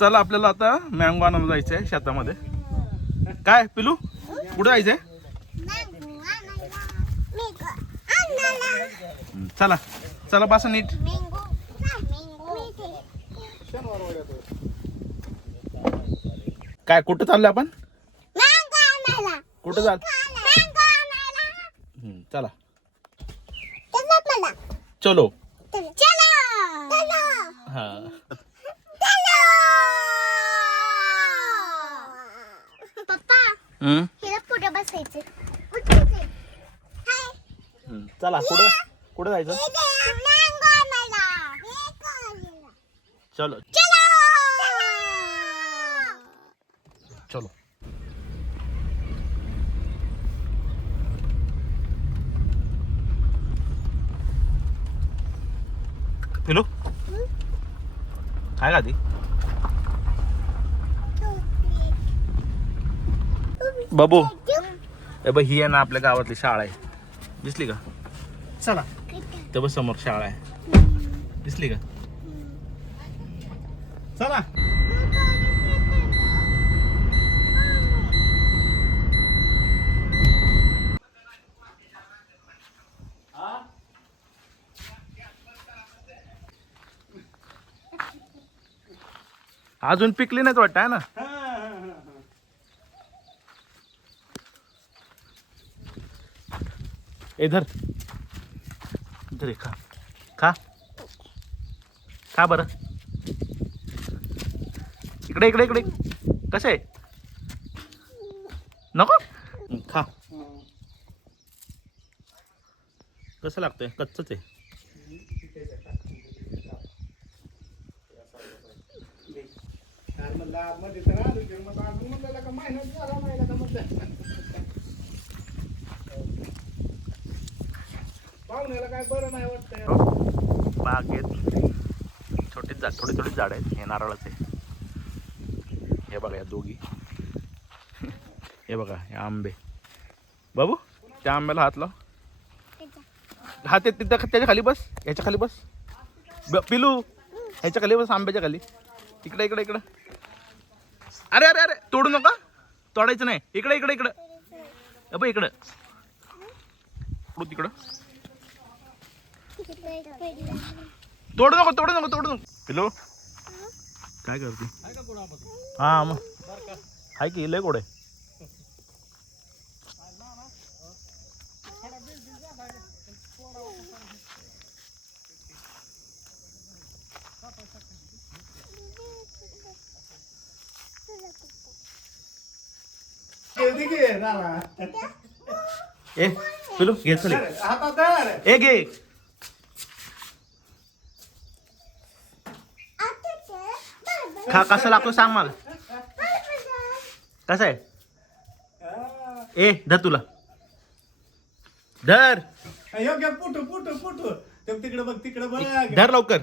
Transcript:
चला आपल्याला आता मँगो आणायला जायचंय शेतामध्ये. काय पिलू कुठे जायचंय? चला चला बसा नीट. काय कुठं चाललोय आपण? कुठं चाल? चला चलो. हा पुढे बसायचे. चला कुठं कुठं जायचं? चलो चलो. पिलू काय खाती? बाबू ए बघ ही आहे ना आपल्या गावातली शाळा आहे. दिसली का? चला ते बघ समोर शाळा आहे. दिसली का? चला. अजून पिकली नाहीत वाटत आहे ना? इधर इधर खा खा खा बरं. इकडे इकडे इकडे. कसे आहे? नको खा. कसं लागतंय? कच्चच आहे. काय बरं नाही वाटतंय. बागेत छोटी थोडी थोडी झाड आहेत. हे नारळाचे. हे बघा या दोघी. हे बघा हे आंबे. बाबू त्या आंब्याला हात लाव. हात तिथं त्याच्या खाली बस. ह्याच्या खाली बस. पिलू ह्याच्या खाली बस. आंब्याच्या खाली. इकडे इकडे इकडे. अरे अरे अरे तोडू नका. तोडायचं नाही. इकडे इकडे इकडे. अब इकडं तिकडं. तोडू नको तोडू नको तोडू नको. पिलू काय करते? हा मग हाय की लय गोड आहे. ए पिलू घे चल. ए घे. खा. कसं लागतो सांग मला. कसं आहे? ए धर तुला. धर योग्य पुटू पुटू पुटू. तिकडे बघ तिकडे बघ. धर लवकर.